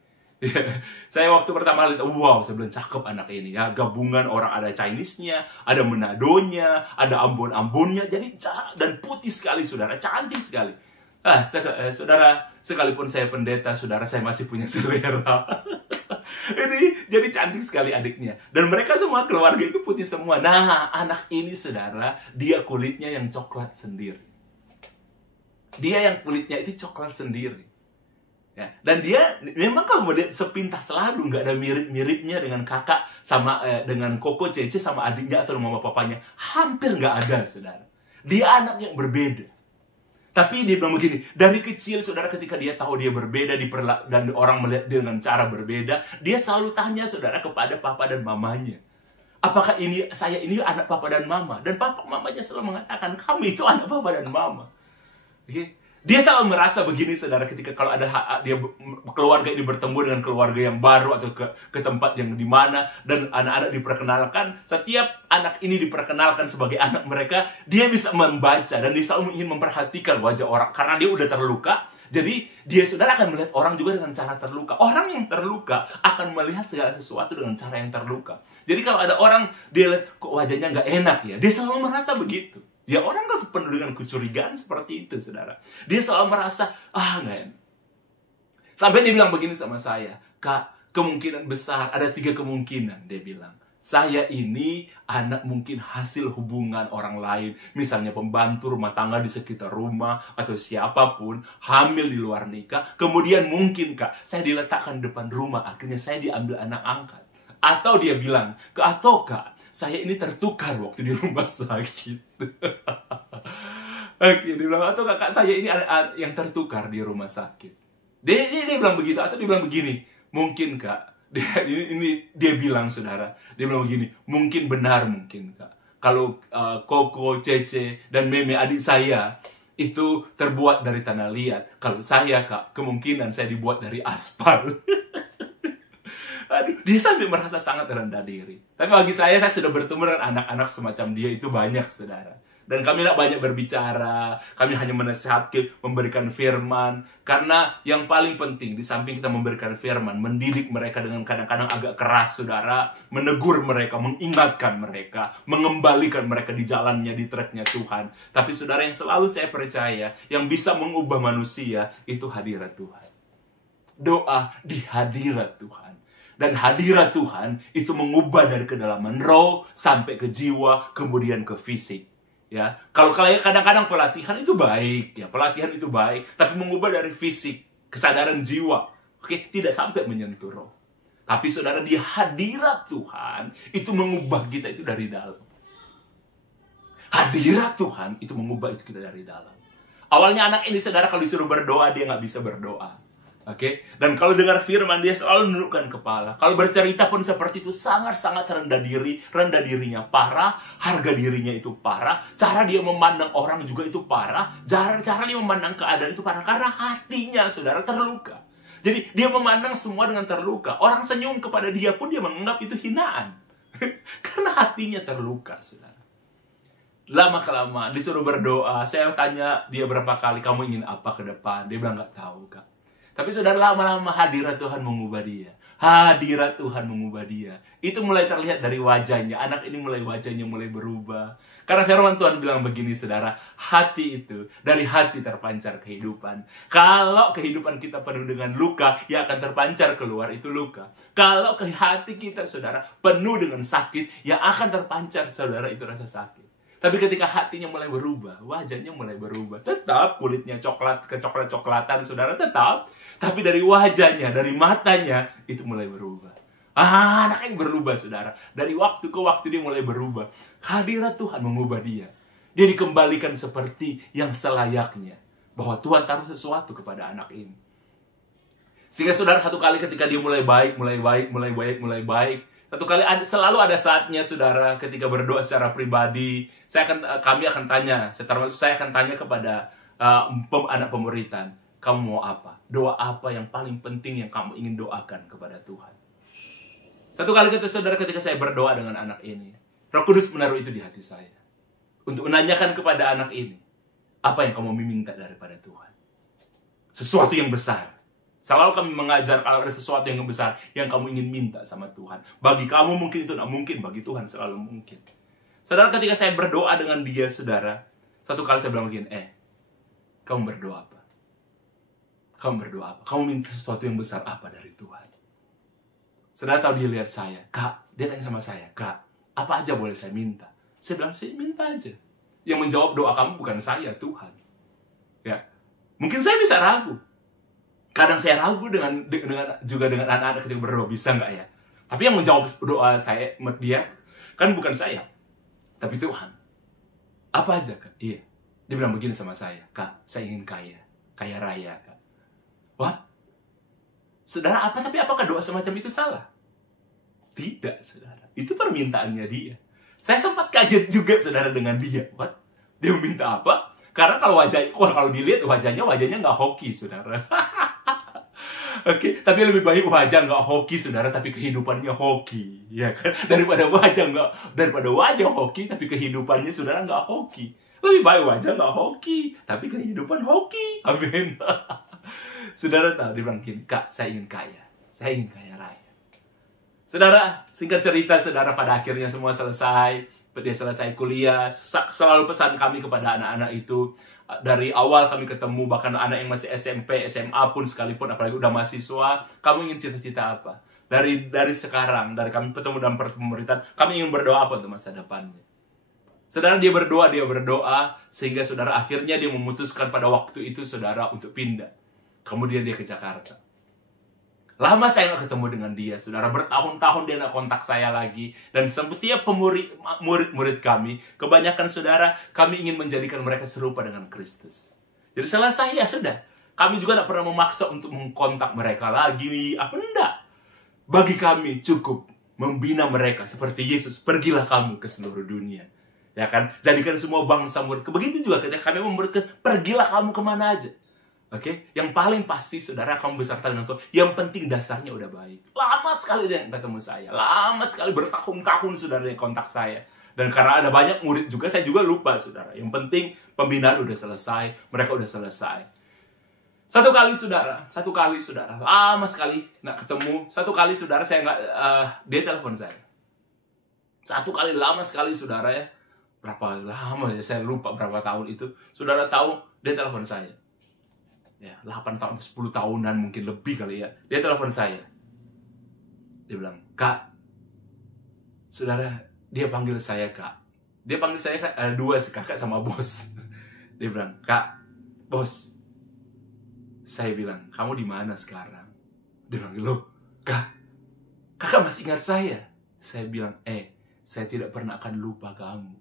Saya waktu pertama lihat, wow, saya bilang cakep anak ini ya. Gabungan orang, ada Chinese-nya, ada Menadonya, ada Ambon-Ambonnya, jadi dan putih sekali, saudara, cantik sekali. Saudara, sekalipun saya pendeta, saudara, saya masih punya selera. Ini jadi cantik sekali adiknya. Dan mereka semua keluarga itu putih semua. Nah, anak ini, saudara, dia kulitnya yang coklat sendiri. Dia yang kulitnya itu coklat sendiri. Ya, dan dia memang kalau melihat sepintas selalu, nggak ada mirip-miripnya dengan kakak sama dengan koko, cece sama adiknya atau mama papanya. Hampir nggak ada, saudara. Dia anak yang berbeda. Tapi dia bilang begini, dari kecil, saudara, ketika dia tahu dia berbeda, dan orang melihat dia dengan cara berbeda, dia selalu tanya, saudara, kepada papa dan mamanya. Apakah saya ini anak papa dan mama? Dan papa mamanya selalu mengatakan, kami itu anak papa dan mama. Okay? Dia selalu merasa begini, saudara, ketika kalau ada keluarga ini bertemu dengan keluarga yang baru atau ke tempat yang di mana, dan anak-anak diperkenalkan, setiap anak ini diperkenalkan sebagai anak mereka, dia bisa membaca dan dia selalu ingin memperhatikan wajah orang karena dia udah terluka. Jadi dia, saudara, akan melihat orang juga dengan cara terluka. Orang yang terluka akan melihat segala sesuatu dengan cara yang terluka. Jadi kalau ada orang dia lihat kok wajahnya nggak enak ya, dia selalu merasa begitu. Ya, orang kan penuh dengan kecurigaan seperti itu, saudara. Dia selalu merasa, nggak enak. Sampai dia bilang begini sama saya, Kak, kemungkinan besar, ada 3 kemungkinan, dia bilang. Saya ini anak mungkin hasil hubungan orang lain, misalnya pembantu rumah tangga di sekitar rumah, atau siapapun, hamil di luar nikah. Kemudian mungkin, Kak, saya diletakkan depan rumah, akhirnya saya diambil anak angkat. Atau dia bilang, Kak, saya ini tertukar waktu di rumah sakit. Oke, dia bilang, atau kakak saya ini yang tertukar di rumah sakit. Dia bilang begitu, atau dia bilang begini, mungkin, Kak, dia bilang, saudara, dia bilang begini, mungkin benar, mungkin, Kak, kalau Koko, Cece, dan Meme adik saya itu terbuat dari tanah liat. Kalau saya, Kak, kemungkinan saya dibuat dari aspal. Dia sampai merasa sangat rendah diri. Tapi bagi saya sudah bertemu dengan anak-anak semacam dia itu banyak, saudara. Dan kami tidak banyak berbicara, kami hanya menasihatkan, memberikan firman. Karena yang paling penting, di samping kita memberikan firman, mendidik mereka dengan kadang-kadang agak keras, saudara, menegur mereka, mengingatkan mereka, mengembalikan mereka di jalannya, di tracknya Tuhan. Tapi saudara, yang selalu saya percaya, yang bisa mengubah manusia, itu hadirat Tuhan. Doa di hadirat Tuhan. Dan hadirat Tuhan itu mengubah dari kedalaman roh sampai ke jiwa, kemudian ke fisik. Ya, kalau kadang-kadang pelatihan itu baik, ya pelatihan itu baik, tapi mengubah dari fisik, kesadaran jiwa, oke, tidak sampai menyentuh roh. Tapi saudara, di hadirat Tuhan itu mengubah kita itu dari dalam. Hadirat Tuhan itu mengubah itu kita dari dalam. Awalnya anak ini, saudara, kalau disuruh berdoa dia nggak bisa berdoa. Oke, dan kalau dengar firman dia selalu menundukkan kepala. Kalau bercerita pun seperti itu, sangat-sangat rendah dirinya parah, harga dirinya itu parah, cara dia memandang orang juga itu parah, cara dia memandang keadaan itu parah karena hatinya, saudara, terluka. Jadi dia memandang semua dengan terluka. Orang senyum kepada dia pun dia menganggap itu hinaan. Karena hatinya terluka, saudara. Lama-kelamaan disuruh berdoa, saya tanya dia berapa kali, kamu ingin apa ke depan? Dia bilang nggak tahu, Kak. Tapi saudara, lama-lama hadirat Tuhan mengubah dia. Hadirat Tuhan mengubah dia. Itu mulai terlihat dari wajahnya. Anak ini wajahnya mulai berubah. Karena firman Tuhan bilang begini, saudara. Hati itu, dari hati terpancar kehidupan. Kalau kehidupan kita penuh dengan luka, yang akan terpancar keluar itu luka. Kalau ke hati kita, saudara, penuh dengan sakit, yang akan terpancar, saudara, itu rasa sakit. Tapi ketika hatinya mulai berubah, wajahnya mulai berubah. Tetap kulitnya kecoklat-coklatan, saudara, tetap. Tapi dari wajahnya, dari matanya, itu mulai berubah. Anak ini berubah, saudara. Dari waktu ke waktu dia mulai berubah. Hadirat Tuhan mengubah dia. Dia dikembalikan seperti yang selayaknya. Bahwa Tuhan taruh sesuatu kepada anak ini. Sehingga saudara, satu kali ketika dia mulai baik. Satu kali selalu ada saatnya, saudara, ketika berdoa secara pribadi, kami akan tanya, saya akan tanya kepada anak pemuritan, kamu mau apa? Doa apa yang paling penting yang kamu ingin doakan kepada Tuhan? Satu kali ketika saya berdoa dengan anak ini, Roh Kudus menaruh itu di hati saya. Untuk menanyakan kepada anak ini, apa yang kamu minta daripada Tuhan? Sesuatu yang besar. Selalu kami mengajar kalau ada sesuatu yang besar yang kamu ingin minta sama Tuhan. Bagi kamu mungkin itu tidak mungkin, bagi Tuhan selalu mungkin. Saudara, ketika saya berdoa dengan dia, saudara, satu kali saya bilang begini, kamu berdoa apa? Kamu berdoa apa? Kamu minta sesuatu yang besar apa dari Tuhan? Saudara tahu, dia lihat saya, Kak, dia tanya sama saya, Kak, apa aja boleh saya minta? Saya bilang, saya minta aja. Yang menjawab doa kamu bukan saya, Tuhan. Ya, mungkin saya bisa ragu. Kadang saya ragu dengan anak-anak ketika berdoa, bisa nggak ya? Tapi yang menjawab doa saya, dia, kan bukan saya, tapi Tuhan. Apa aja, Kak? Iya. Dia bilang begini sama saya, Kak, saya ingin kaya raya, Kak. Wah, saudara, tapi apakah doa semacam itu salah? Tidak, saudara. Itu permintaannya dia. Saya sempat kaget juga, saudara, dengan dia. What? Dia meminta apa? Karena kalau dilihat wajahnya nggak hoki, saudara. Oke, tapi lebih baik wajah nggak hoki, saudara, tapi kehidupannya hoki, ya kan? Daripada wajah hoki, tapi kehidupannya, saudara, nggak hoki. Lebih baik wajah nggak hoki, tapi kehidupan hoki. Amin. Saudara tahu, dia bilang gini, Kak, saya ingin kaya raya. Saudara, singkat cerita, saudara, pada akhirnya semua selesai. Dia selesai kuliah. Selalu pesan kami kepada anak-anak itu. Dari awal kami ketemu, bahkan anak yang masih SMP, SMA pun sekalipun, apalagi udah mahasiswa, kamu ingin cita-cita apa? Dari sekarang, dari kami bertemu dalam pemuritan, kami ingin berdoa apa untuk masa depannya? Saudara, dia berdoa, sehingga saudara akhirnya dia memutuskan pada waktu itu, saudara, untuk pindah. Kemudian dia ke Jakarta. Lama saya nggak ketemu dengan dia, saudara. Bertahun-tahun dia nggak kontak saya lagi. Dan setiap murid-murid kami, kebanyakan, saudara, kami ingin menjadikan mereka serupa dengan Kristus. Jadi selesai, ya sudah. Kami juga nggak pernah memaksa untuk mengkontak mereka lagi. Apa enggak? Bagi kami cukup membina mereka seperti Yesus. Pergilah kamu ke seluruh dunia. Ya kan? Jadikan semua bangsa murid. Begitu juga ketika kami memuridkan, pergilah kamu kemana aja. Oke, yang paling pasti, saudara, kamu beserta dengan Tuhan. Yang penting dasarnya udah baik. Lama sekali dia ketemu saya. Lama sekali, bertahun-tahun, saudara, dia kontak saya. Dan karena ada banyak murid juga, saya juga lupa, saudara. Yang penting pembinaan udah selesai. Mereka udah selesai. Satu kali, saudara. Lama sekali nggak ketemu. Satu kali, saudara, dia telepon saya. Satu kali, lama sekali, saudara, ya. Berapa lama ya, saya lupa berapa tahun itu. Saudara tahu, dia telepon saya. Ya, 8 tahun, 10 tahunan mungkin lebih kali ya. Dia telepon saya. Dia bilang, "Kak, saudara, dia panggil saya Kak. Dia panggil saya Kak, ada dua sih, kakak sama bos." Dia bilang, "Kak, bos." Saya bilang, "Kamu di mana sekarang?" Dia bilang, "Loh, Kak, kakak masih ingat saya?" Saya bilang, saya tidak pernah akan lupa kamu.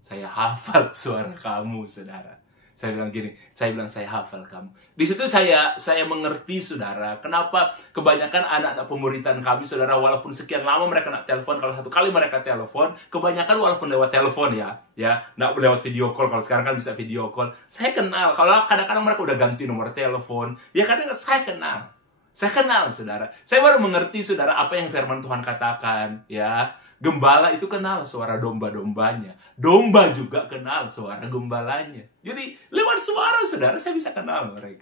Saya hafal suara kamu, saudara." Saya bilang gini, saya hafal kamu. Di situ saya mengerti, saudara, kenapa kebanyakan anak-anak pemuritan kami, saudara, walaupun sekian lama mereka nak telepon, kalau satu kali mereka telepon, kebanyakan walaupun lewat telepon ya, nggak lewat video call. Kalau sekarang kan bisa video call. Saya kenal, kalau kadang-kadang mereka udah ganti nomor telepon, ya kadang saya kenal. Saya kenal, saudara. Saya baru mengerti, saudara, apa yang firman Tuhan katakan, ya. Gembala itu kenal suara domba-dombanya. Domba juga kenal suara gembalanya. Jadi, lewat suara, saudara, saya bisa kenal mereka.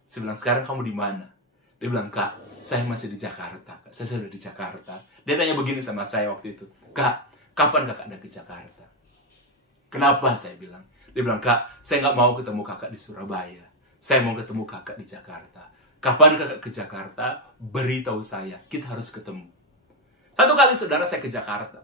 Saya bilang, "Sekarang kamu di mana?" Dia bilang, "Kak, saya masih di Jakarta. Kak. Saya sudah di Jakarta." Dia tanya begini sama saya waktu itu, "Kak, kapan kakak ada ke Jakarta?" "Kenapa?" saya bilang. Dia bilang, "Kak, saya nggak mau ketemu kakak di Surabaya. Saya mau ketemu kakak di Jakarta. Kapan kakak ke Jakarta? Beritahu saya, kita harus ketemu." Satu kali, saudara, saya ke Jakarta.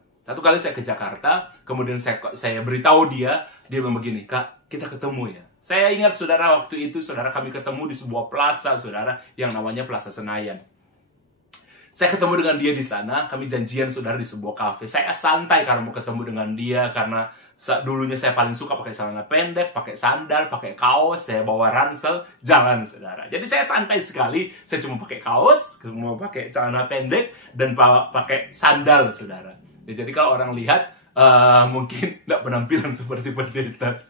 Kemudian saya beritahu dia bilang begini, "Kak, kita ketemu ya." Saya ingat, saudara, waktu itu, saudara, kami ketemu di sebuah plaza, saudara, yang namanya Plaza Senayan. Saya ketemu dengan dia di sana, kami janjian, saudara, di sebuah kafe. Saya santai karena mau ketemu dengan dia, karena dulunya saya paling suka pakai celana pendek, pakai sandal, pakai kaos, saya bawa ransel, jalan, saudara. Jadi saya santai sekali, saya cuma pakai kaos, mau pakai celana pendek, dan pakai sandal, saudara. Ya, jadi kalau orang lihat, mungkin nggak penampilan seperti pendeta.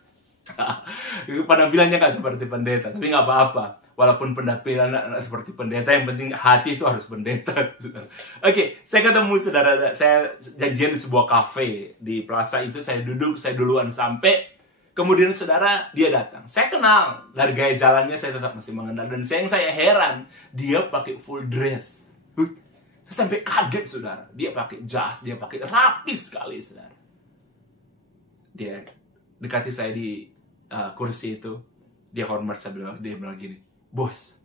Penampilannya nggak seperti pendeta, tapi nggak apa-apa. Walaupun penampilan nggak seperti pendeta, yang penting hati itu harus pendeta. Oke, saya ketemu, saudara. Saya janjian di sebuah kafe di plaza itu. Saya duduk, saya duluan sampai. Kemudian, saudara, dia datang. Saya kenal dari gaya jalannya, saya tetap masih mengenal. Dan yang saya heran, dia pakai full dress. Saya sampai kaget, saudara. Dia pakai jas, dia pakai rapi sekali, saudara. Dia dekati saya di kursi itu. Dia hormat, dia bilang gini, "Bos."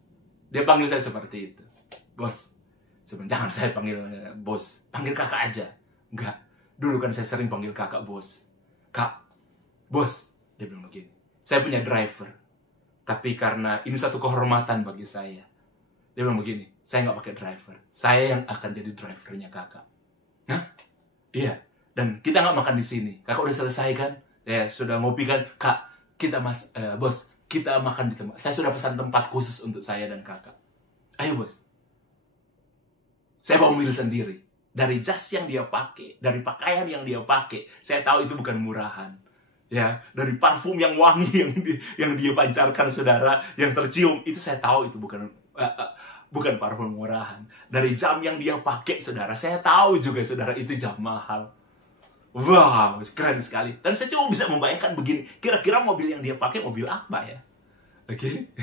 Dia panggil saya seperti itu, "Bos." Saya bilang, "Jangan saya panggil bos, panggil kakak aja." "Enggak, dulu kan saya sering panggil kakak bos." "Kak, bos." Dia bilang begini, "Saya punya driver, tapi karena ini satu kehormatan bagi saya." Dia bilang begini, "Saya nggak pakai driver, saya yang akan jadi drivernya kakak." "Hah? Iya, dan kita nggak makan di sini. Kakak udah selesai kan? Ya, sudah ngopi kan? Kak, bos, kita makan di tempat. Saya sudah pesan tempat khusus untuk saya dan kakak. Ayo, bos." Saya bawa mobil sendiri. Dari jas yang dia pakai, dari pakaian yang dia pakai, saya tahu itu bukan murahan. Ya, dari parfum yang wangi yang dia pancarkan, saudara, yang tercium, itu saya tahu itu bukan parfum murahan. Dari jam yang dia pakai, saudara, saya tahu juga, saudara, itu jam mahal. Wow, keren sekali. Dan saya cuma bisa membayangkan begini, kira-kira mobil yang dia pakai mobil apa ya? Oke.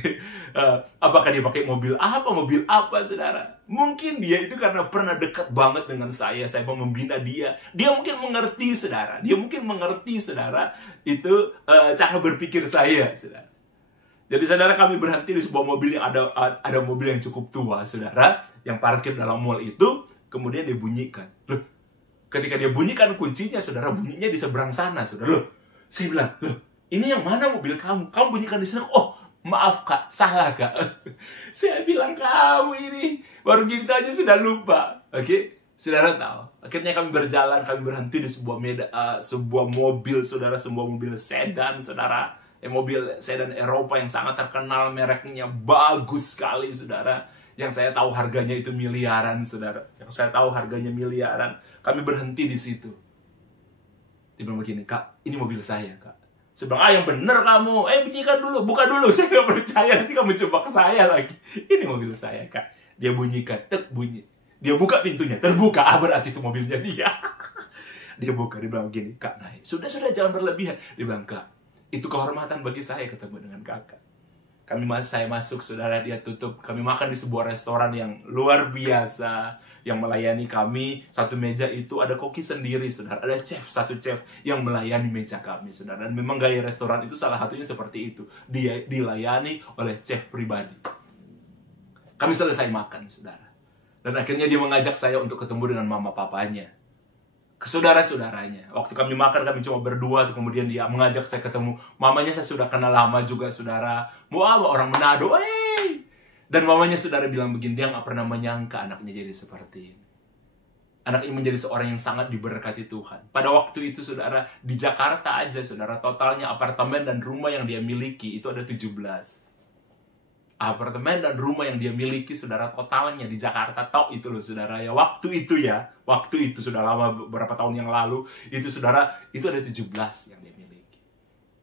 Apakah dia pakai mobil apa, saudara? Mungkin dia itu karena pernah dekat banget dengan saya mau membina dia. Dia mungkin mengerti, saudara. Itu cara berpikir saya, saudara. Jadi, saudara, kami berhenti di sebuah mobil yang ada mobil yang cukup tua, saudara, yang parkir dalam mall itu, kemudian dibunyikan. Loh, ketika dia bunyikan kuncinya, saudara, bunyinya di seberang sana, saudara. Loh, saya bilang, "Loh, ini yang mana mobil kamu? Kamu bunyikan di sana." "Oh, maaf, Kak, salah, Kak." Saya bilang, "Kamu ini baru gitu aja sudah lupa." Oke, saudara tahu. Akhirnya kami berjalan, kami berhenti di sebuah mobil, saudara, sebuah mobil sedan, saudara. Mobil sedan Eropa yang sangat terkenal, mereknya bagus sekali, saudara. Yang saya tahu harganya itu miliaran, saudara. Kami berhenti di situ. Dia bilang begini, "Kak, ini mobil saya, Kak." Saya bilang, "Yang bener kamu. Bunyikan dulu, buka dulu." Saya nggak percaya, nanti kamu coba ke saya lagi. "Ini mobil saya, Kak." Dia bunyikan, bunyi. Dia buka pintunya, terbuka. Berarti itu mobilnya dia. Dia buka, dia bilang begini, "Kak, naik. Sudah, jangan berlebihan." Dia bilang, "Kak, itu kehormatan bagi saya ketemu dengan kakak." Saya masuk, saudara, dia tutup. Kami makan di sebuah restoran yang luar biasa, yang melayani kami. Satu meja itu ada koki sendiri, saudara. Ada satu chef yang melayani meja kami, saudara. Dan memang gaya restoran itu salah satunya seperti itu. Dia dilayani oleh chef pribadi. Kami selesai makan, saudara. Dan akhirnya dia mengajak saya untuk ketemu dengan mama papanya, ke saudara-saudaranya. Waktu kami makan, kami cuma berdua, kemudian dia mengajak saya ketemu. Mamanya saya sudah kenal lama juga, saudara. Orang Manado, Dan mamanya saudara bilang begini, dia nggak pernah menyangka anaknya jadi seperti ini. Anak ini menjadi seorang yang sangat diberkati Tuhan. Pada waktu itu, saudara, di Jakarta aja, saudara, totalnya apartemen dan rumah yang dia miliki itu ada 17. Apartemen dan rumah yang dia miliki, saudara, totalnya di Jakarta, tahu itu loh, saudara, ya. Waktu itu sudah lama, beberapa tahun yang lalu, itu, saudara, itu ada 17 yang dia miliki.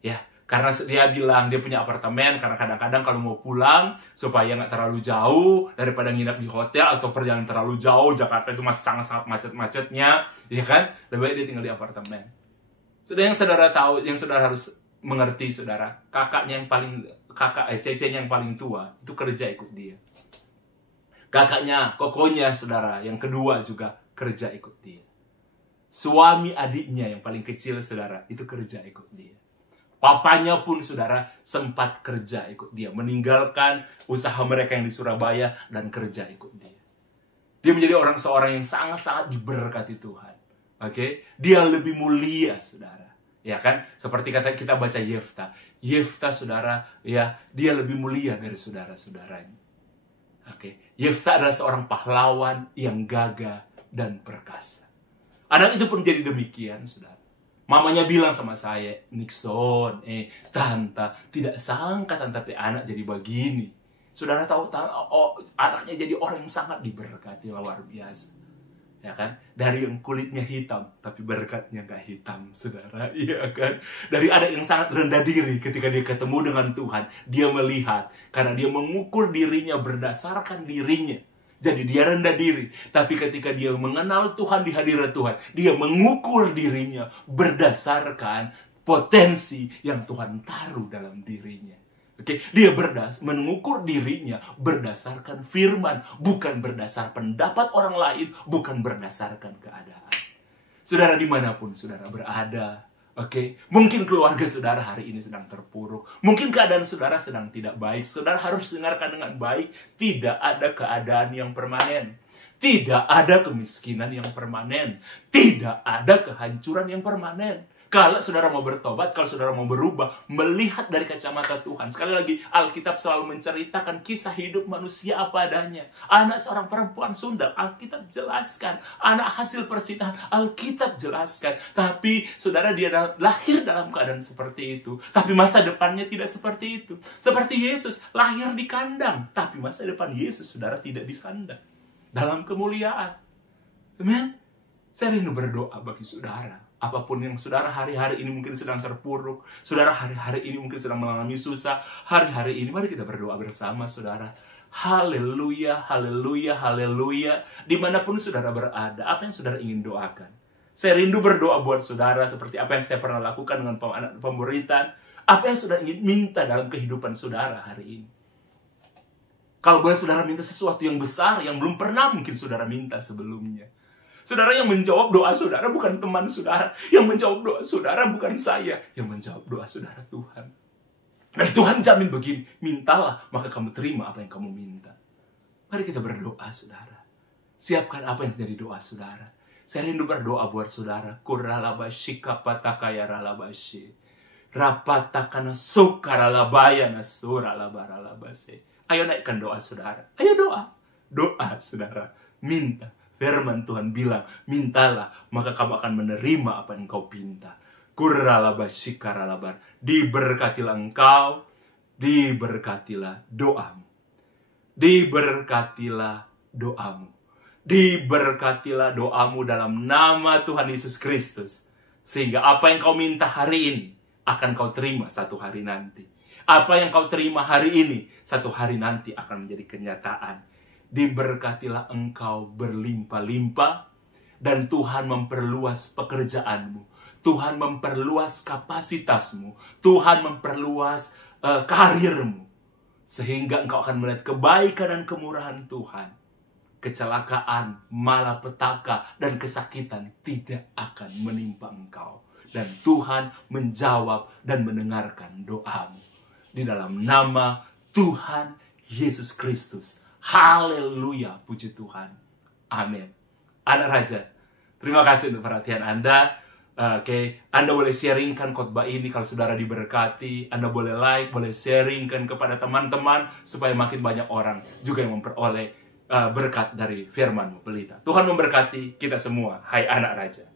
Ya, karena dia bilang dia punya apartemen, karena kadang-kadang kalau mau pulang, supaya nggak terlalu jauh, daripada nginap di hotel atau perjalanan terlalu jauh, Jakarta itu masih sangat-sangat macet-macetnya, ya kan? Lebih baik dia tinggal di apartemen. Yang saudara tahu, yang saudara harus mengerti, saudara, cecenya yang paling tua, itu kerja ikut dia. Kakaknya, kokonya, saudara, yang kedua juga kerja ikut dia. Suami adiknya yang paling kecil, saudara, itu kerja ikut dia. Papanya pun, saudara, sempat kerja ikut dia. Meninggalkan usaha mereka yang di Surabaya dan kerja ikut dia. Dia menjadi seorang yang sangat-sangat diberkati Tuhan. Oke? Dia lebih mulia, saudara. Ya kan? Seperti kata kita baca Yefta, saudara, ya, dia lebih mulia dari saudara-saudaranya. Oke. Yefta adalah seorang pahlawan yang gagah dan perkasa. Anak itu pun jadi demikian, saudara. Mamanya bilang sama saya, Nixon, Tante, tidak sangka Tante anak jadi begini. Saudara tahu, anaknya jadi orang yang sangat diberkati, luar biasa. Ya kan? Dari yang kulitnya hitam, tapi berkatnya gak hitam, saudara. Iya kan? Dari anak yang sangat rendah diri, ketika dia ketemu dengan Tuhan, dia melihat, karena dia mengukur dirinya berdasarkan dirinya. Jadi dia rendah diri. Tapi ketika dia mengenal Tuhan di hadirat Tuhan, dia mengukur dirinya berdasarkan potensi yang Tuhan taruh dalam dirinya. Oke, dia mengukur dirinya berdasarkan firman, bukan berdasar pendapat orang lain, bukan berdasarkan keadaan. Saudara, dimanapun saudara berada, oke, mungkin keluarga saudara hari ini sedang terpuruk, mungkin keadaan saudara sedang tidak baik. Saudara harus dengarkan dengan baik, tidak ada keadaan yang permanen. Tidak ada kemiskinan yang permanen. Tidak ada kehancuran yang permanen. Kalau saudara mau bertobat, kalau saudara mau berubah, melihat dari kacamata Tuhan. Sekali lagi, Alkitab selalu menceritakan kisah hidup manusia apa adanya. Anak seorang perempuan Sunda, Alkitab jelaskan. Anak hasil persinahan, Alkitab jelaskan. Tapi saudara, dia lahir dalam keadaan seperti itu. Tapi masa depannya tidak seperti itu. Seperti Yesus, lahir di kandang. Tapi masa depan Yesus, saudara, tidak di kandang. Dalam kemuliaan. Amen. Saya rindu berdoa bagi saudara. Apapun yang saudara hari-hari ini mungkin sedang terpuruk, saudara hari-hari ini mungkin sedang mengalami susah, hari-hari ini mari kita berdoa bersama, saudara. Haleluya, haleluya, haleluya. Dimanapun saudara berada, apa yang saudara ingin doakan? Saya rindu berdoa buat saudara seperti apa yang saya pernah lakukan dengan pemberitaan. Apa yang saudara ingin minta dalam kehidupan saudara hari ini? Kalau boleh saudara minta sesuatu yang besar, yang belum pernah mungkin saudara minta sebelumnya. Saudara, yang menjawab doa saudara bukan teman saudara. Yang menjawab doa saudara bukan saya. Yang menjawab doa saudara Tuhan. Dan Tuhan jamin begini, mintalah maka kamu terima apa yang kamu minta. Mari kita berdoa, saudara. Siapkan apa yang jadi doa saudara. Saya rindu berdoa buat saudara. Kuralabashi kapatakaya ralabashi. Rapatakana sukaralabaya nasuralabaralabase. Ayo naikkan doa saudara. Ayo doa. Doa saudara. Minta. Firman Tuhan bilang, mintalah, maka kamu akan menerima apa yang kau pinta. Kuralabasikarabar. Diberkatilah engkau, diberkatilah doamu. Diberkatilah doamu. Diberkatilah doamu dalam nama Tuhan Yesus Kristus. Sehingga apa yang kau minta hari ini, akan kau terima satu hari nanti. Apa yang kau terima hari ini, satu hari nanti akan menjadi kenyataan. Diberkatilah engkau berlimpah-limpah, dan Tuhan memperluas pekerjaanmu. Tuhan memperluas kapasitasmu. Tuhan memperluas karirmu. Sehingga engkau akan melihat kebaikan dan kemurahan Tuhan. Kecelakaan, malapetaka, dan kesakitan tidak akan menimpa engkau. Dan Tuhan menjawab dan mendengarkan doamu. Di dalam nama Tuhan Yesus Kristus. Haleluya, puji Tuhan. Amin. Anak Raja, terima kasih untuk perhatian Anda. Oke, Anda boleh sharingkan khotbah ini kalau saudara diberkati. Anda boleh like, boleh sharingkan kepada teman-teman supaya makin banyak orang juga yang memperoleh berkat dari firman-Mu, Pelita. Tuhan memberkati kita semua. Hai anak Raja.